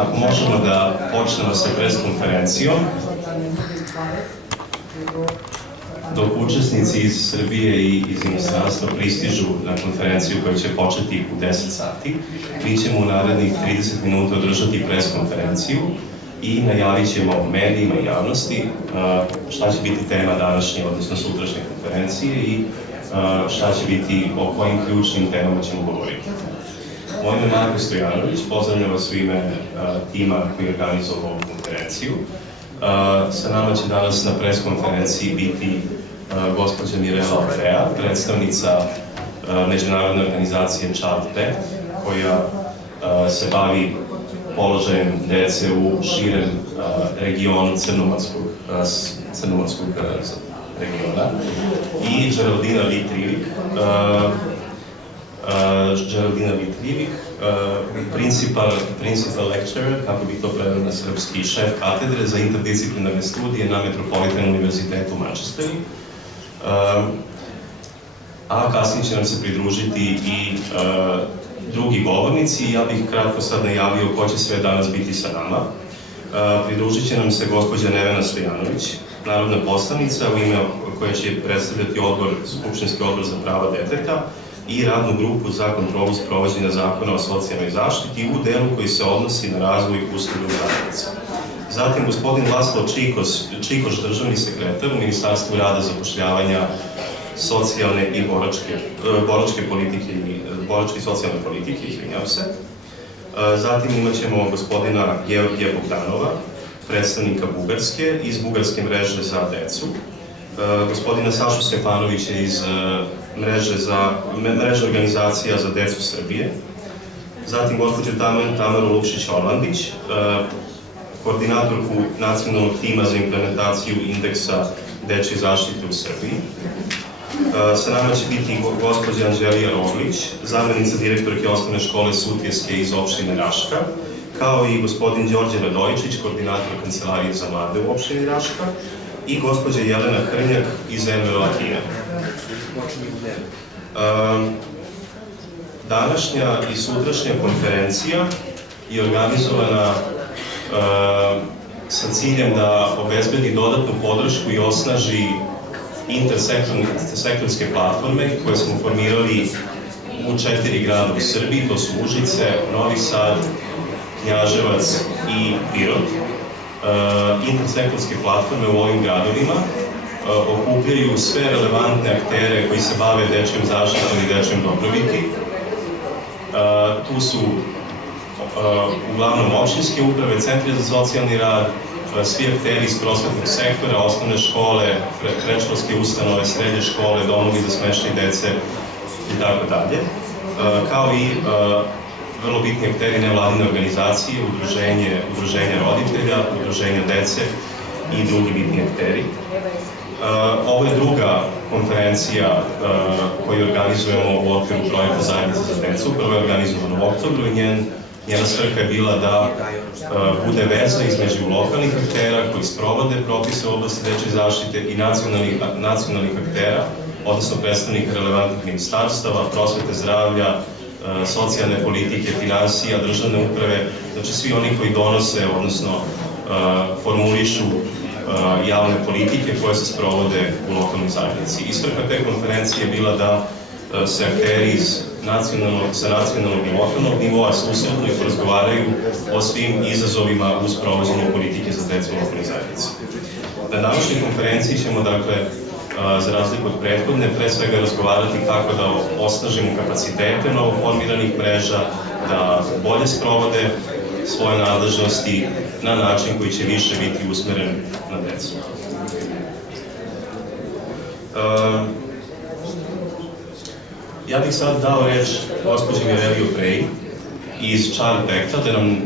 ako možemo da počnemo sa preskonferencijom, dok učesnici iz Srbije i iz inostranstva pristižu na konferenciju koja će početi u 10 sati, mi ćemo u narednih 30 minuta održati preskonferenciju i najavit ćemo medijima i javnosti šta će biti tema današnje, odnosno sutrašnje konferencije i šta će biti, o kojim ključnim temama ćemo govoriti. Moje ime je Marko Stojanović, pozdravljam vas u ime tima koji je organizovao ovu konferenciju. Sa nama će danas na preskonferenciji biti gospođa Mirela Oprea, predstavnica međunarodne organizacije Child Pact, koja se bavi položajem dece u širem regionu Crnomorskog regiona, i Geraldina Vitrivik, principal lecturer, kako bi to preveo na srpski, šef katedre za interdisciplinarne studije na Metropolitan univerzitetu u Manchesteru. A kasnije će nam se pridružiti i drugi govornici. Ja bih kratko sad najavio ko će sve danas biti sa nama. Pridružit će nam se gospođa Nevena Stojanović, narodna poslanica u ime koja će predstavljati Skupštinski odbor za prava deteta i radnu grupu za kontrolu sprovođenja zakona o socijalnoj zaštiti u delu koji se odnosi na razvoj usluga u zajednici. Zatim gospodin Laslo Čikoš, državni sekretar u Ministarstvu rada, zapošljavanja, socijalne i boračke politike i socijalne politike, izvinjavam se. Zatim imat ćemo gospodina Georgija Bogdanova, predstavnika Bugarske, iz Bugarske mreže za decu, gospodina Sašu Stefanovića iz mreže organizacija za decu Srbije, zatim gospođu Tamaru Lukšić-Orlandić, koordinatorku nacionalnog tima za implementaciju indeksa dečje zaštite u Srbiji. Sa nama će biti gospođa Anđelija Roglić, zamjenica direktorke osnovne škole Sutjeske iz opštine Raška, kao i gospodin Đorđe Radojičić, koordinator kancelarije za mlade u opštini Raška, i gospođa Jelena Hrnjak iz NVO Atine. Današnja i sutrašnja konferencija je organizovana sa ciljem da obezbedi dodatnu podršku i osnaži intersektorske platforme koje smo formirali u 4 grada u Srbiji, to su Užice, Novi Sad, Knjaževac i Pirot. Intersektorske platforme u ovim gradovima okupljaju sve relevantne aktere koji se bave dečjom zaštitom i dečjom dobrobiti. Tu su uglavnom opštinske uprave, centri za socijalni rad, svi akteri iz prosvetnog sektora, osnovne škole, predškolske ustanove, srednje škole, domovi za smeštaj dece itd. Kao i vrlo bitni akteri nevladine organizacije, udruženja roditelja, udruženja dece i drugi bitni akteri. Ovo je druga konferencija koju organizujemo u okviru projekta Zajednica za decu. Prva je organizovana u oktobru i njena svrha je bila da bude veza između lokalnih aktera koji sprovode propise u oblasti dečje zaštite i nacionalnih aktera, odnosno predstavnika relevantnih ministarstava, prosvete, zdravlja, socijalne politike, finansija, državne uprave, znači svi oni koji donose, odnosno formulišu javne politike koje se sprovode u lokalnoj zajednici. I svrha te konferencije je bila da se akteri sa nacionalnog i lokalnog nivoa susretnu i porazgovaraju o svim izazovima u sprovođenju politike za decu u lokalnoj zajednici. Na današnjoj konferenciji ćemo, dakle, za razliku od prethodne, pre svega razgovarati kako da osnažimo kapacitete novoformiranih mreža, da bolje sprovode svoje nadležnosti na način koji će više biti usmeren na decu. Ja bih sad dao reč gospođi Mireli Opreji iz Child Pacta da nam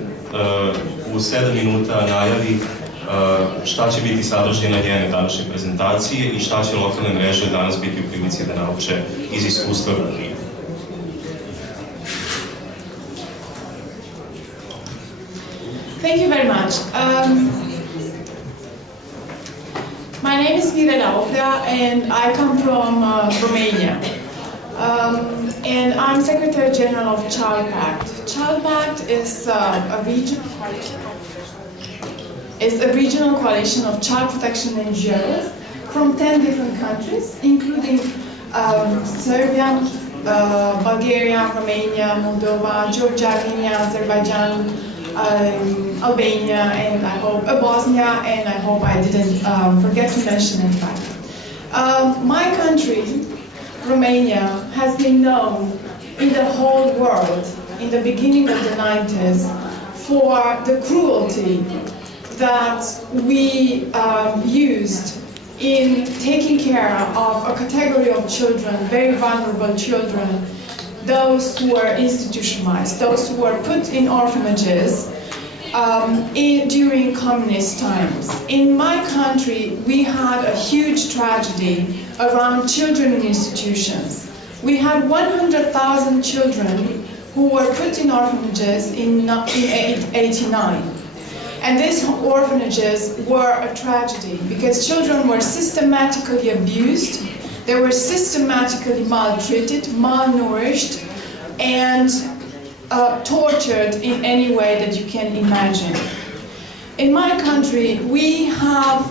u 7 minuta najavi šta će biti sadržina njene današnje prezentacije i šta će lokalne mreže danas biti u prilici da nauče iz iskustva Unije. Thank you very much. My name is Mirela Oprea and I come from Romania. and I'm Secretary General of Child Pact. Child Pact is a regional coalition of child protection NGOs from 10 different countries, including Serbia, Bulgaria, Romania, Moldova, Georgia, Armenia, Azerbaijan, Albania, and I hope Bosnia, and I hope I didn't forget to mention in fact. My country, Romania, has been known in the whole world in the beginning of the 90s for the cruelty that we used in taking care of a category of children, very vulnerable children, those who were institutionalized, those who were put in orphanages during communist times. In my country, we had a huge tragedy around children in institutions. We had 100,000 children who were put in orphanages in 1989. And these orphanages were a tragedy because children were systematically abused, they were systematically maltreated, malnourished, and tortured in any way that you can imagine. In my country, we have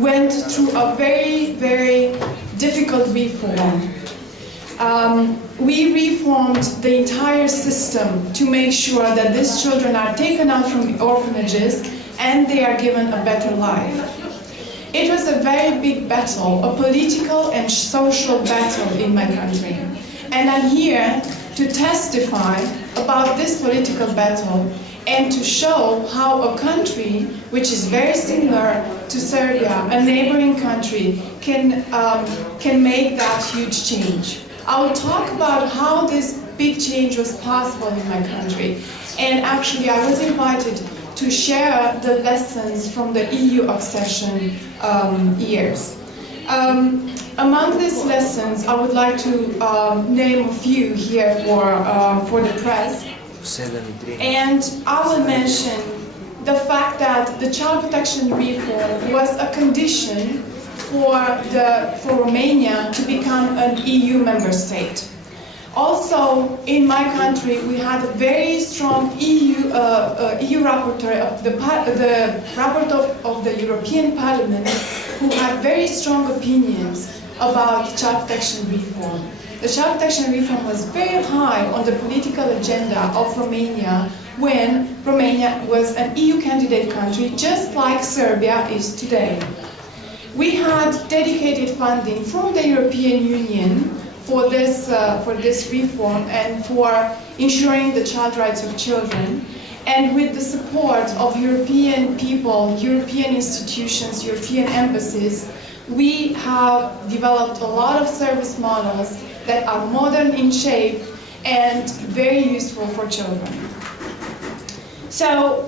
went through a very, very difficult reform. We reformed the entire system to make sure that these children are taken out from the orphanages and they are given a better life. It was a very big battle, a political and social battle in my country. And I'm here to testify about this political battle and to show how a country which is very similar to Serbia, a neighboring country, can make that huge change. I will talk about how this big change was possible in my country. And actually, I was invited to share the lessons from the EU accession years. Among these lessons, I would like to name a few here for the press. And I will mention the fact that the child protection reform was a condition for Romania to become an EU member state. Also, in my country, we had a very strong EU rapporteur, the rapporteur of the European Parliament, who had very strong opinions about child protection reform. The child protection reform was very high on the political agenda of Romania when Romania was an EU candidate country, just like Serbia is today. We had dedicated funding from the European Union for this reform and for ensuring the child rights of children. And with the support of European people, European institutions, European embassies, we have developed a lot of service models that are modern in shape and very useful for children. So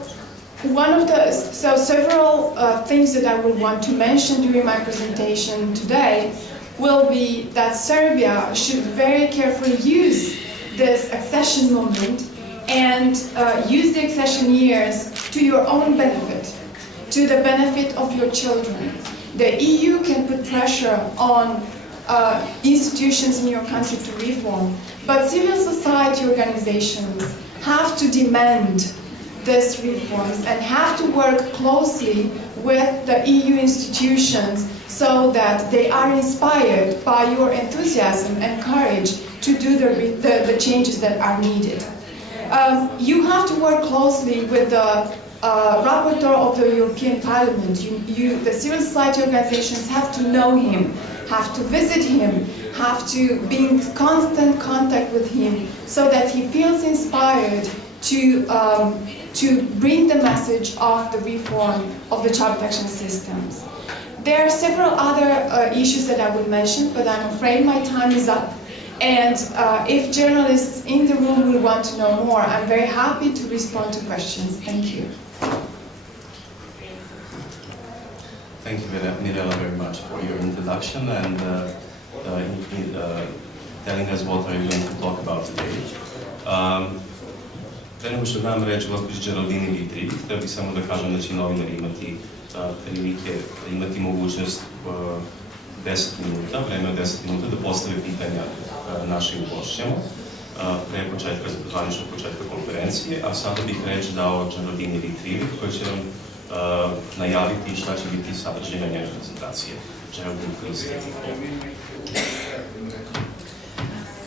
several things that I will want to mention during my presentation today will be that Serbia should very carefully use this accession moment and use the accession years to your own benefit, to the benefit of your children. The EU can put pressure on institutions in your country to reform, but civil society organizations have to demand these reforms and have to work closely with the EU institutions so that they are inspired by your enthusiasm and courage to do the changes that are needed. You have to work closely with the rapporteur of the European Parliament. The civil society organizations have to know him, have to visit him, have to be in constant contact with him so that he feels inspired to bring the message of the reform of the child protection systems. There are several other issues that I would mention, but I'm afraid my time is up. And if journalists in the room will want to know more, I'm very happy to respond to questions. Thank you. Thank you, Mirela, very much for your introduction and telling us what are you going to talk about today. Pre nego što dam reč gospođi Geraldini Vitri, htio bih samo da kažem da će novinari imati prilike, imati mogućnost 10 minuta, vreme je 10 minuta da postave pitanja našim gošćama pre početka, zvaničnog početka konferencije, a sada bih reč dao Geraldini Vitrivi koja će vam najaviti šta će biti sadržina njene prezentacije. Geraldine, please take the floor.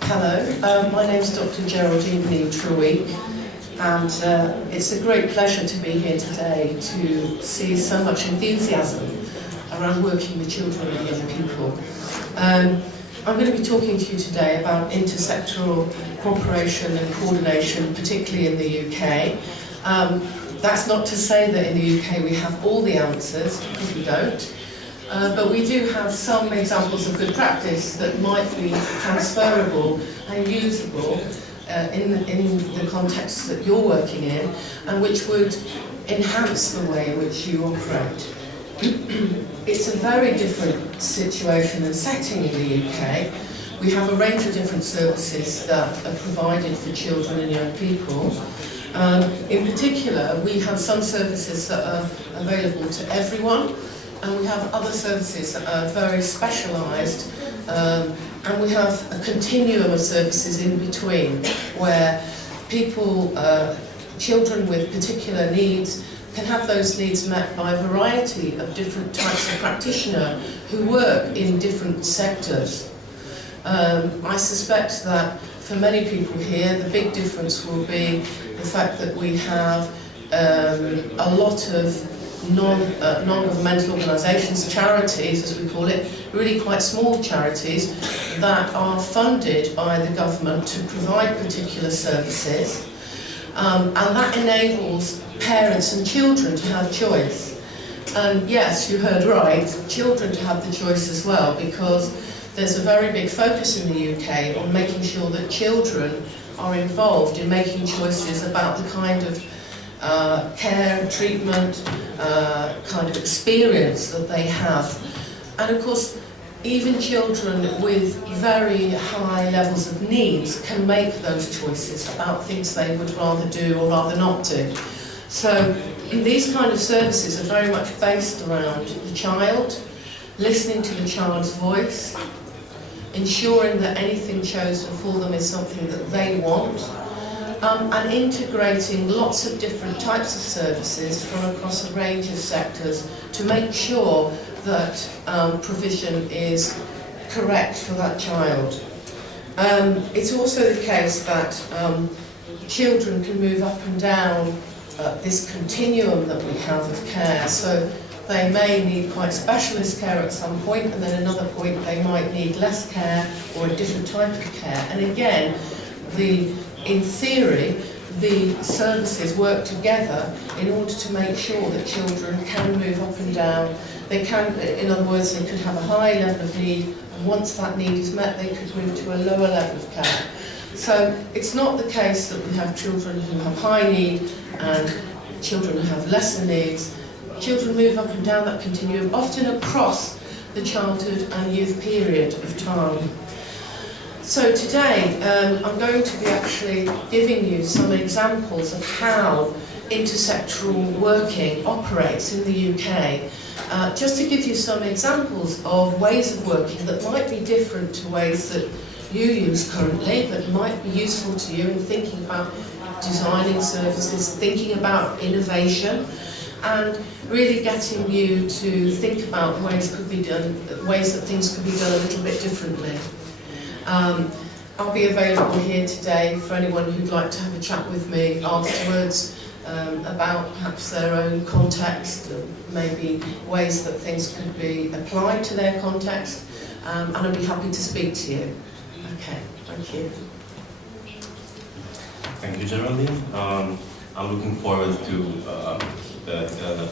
Hello, my name is Dr. Geraldine Vitrivi, and it's a great pleasure to be here today to see so much enthusiasm around working with children and young people. I'm going to be talking to you today about intersectoral cooperation and coordination, particularly in the UK. That's not to say that in the UK we have all the answers, because we don't. But we do have some examples of good practice that might be transferable and usable in the context that you're working in, and which would enhance the way in which you operate. It's a very different situation and setting in the UK. We have a range of different services that are provided for children and young people. In particular, we have some services that are available to everyone, and we have other services that are very specialised, and we have a continuum of services in between, where people, children with particular needs, can have those needs met by a variety of different types of practitioner who work in different sectors. I suspect that for many people here, the big difference will be the fact that we have a lot of non-governmental organisations, charities as we call it, really quite small charities that are funded by the government to provide particular services, and that enables parents and children to have choice. And yes, you heard right, children to have the choice as well, because there's a very big focus in the UK on making sure that children are involved in making choices about the kind of care, treatment, kind of experience that they have. And of course, even children with very high levels of needs can make those choices about things they would rather do or rather not do. So these kind of services are very much based around the child, listening to the child's voice, ensuring that anything chosen for them is something that they want, and integrating lots of different types of services from across a range of sectors to make sure that provision is correct for that child. It's also the case that children can move up and down this continuum that we have of care. So they may need quite specialist care at some point, and then another point they might need less care or a different type of care. And again, in theory, the services work together in order to make sure that children can move up and down. They can, in other words, they could have a high level of need, and once that need is met, they could move to a lower level of care. So it's not the case that we have children who have high need and children who have lesser needs. Children move up and down that continuum, often across the childhood and youth period of time. So today, I'm going to be actually giving you some examples of how intersectoral working operates in the UK, just to give you some examples of ways of working that might be different to ways that you use currently, but might be useful to you in thinking about designing services, thinking about innovation, and really getting you to think about ways that things could be done a little bit differently. I'll be available here today for anyone who'd like to have a chat with me afterwards about perhaps their own context, maybe ways that things could be applied to their context, and I'd be happy to speak to you. Okay, thank you. Thank you, Geraldine. I'm looking forward to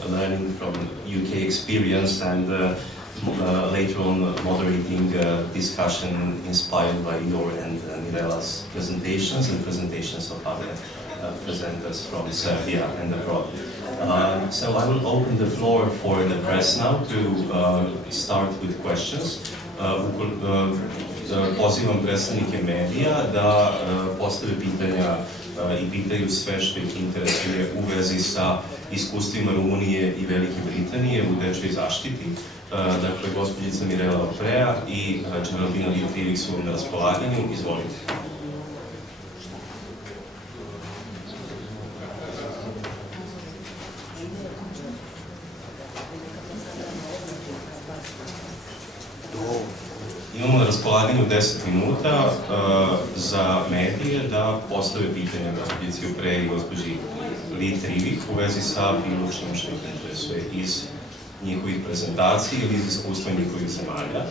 learning from UK experience and later on moderating discussion inspired by your and Mirela's presentations and presentations of other presenters from Serbia and abroad. So I will open the floor for the press now to start with questions. Pozivam predstavnike medija da postave pitanja i pitaju sve što ih interesuje u vezi sa iskustvima Rumunije i Velike Britanije u dečjoj zaštiti. Dakle, gospođica Mirela Oprea i Geraldina Dimitrivik su na raspolaganju. Izvolite. Imamo na raspolaganju 10 minuta za medije da postave pitanja gospođici Opre i gospođi Dimitrivik u vezi sa bilo čim što ih interesuje iz njihovih prezentacija ili iz iskustva njihovih zemalja.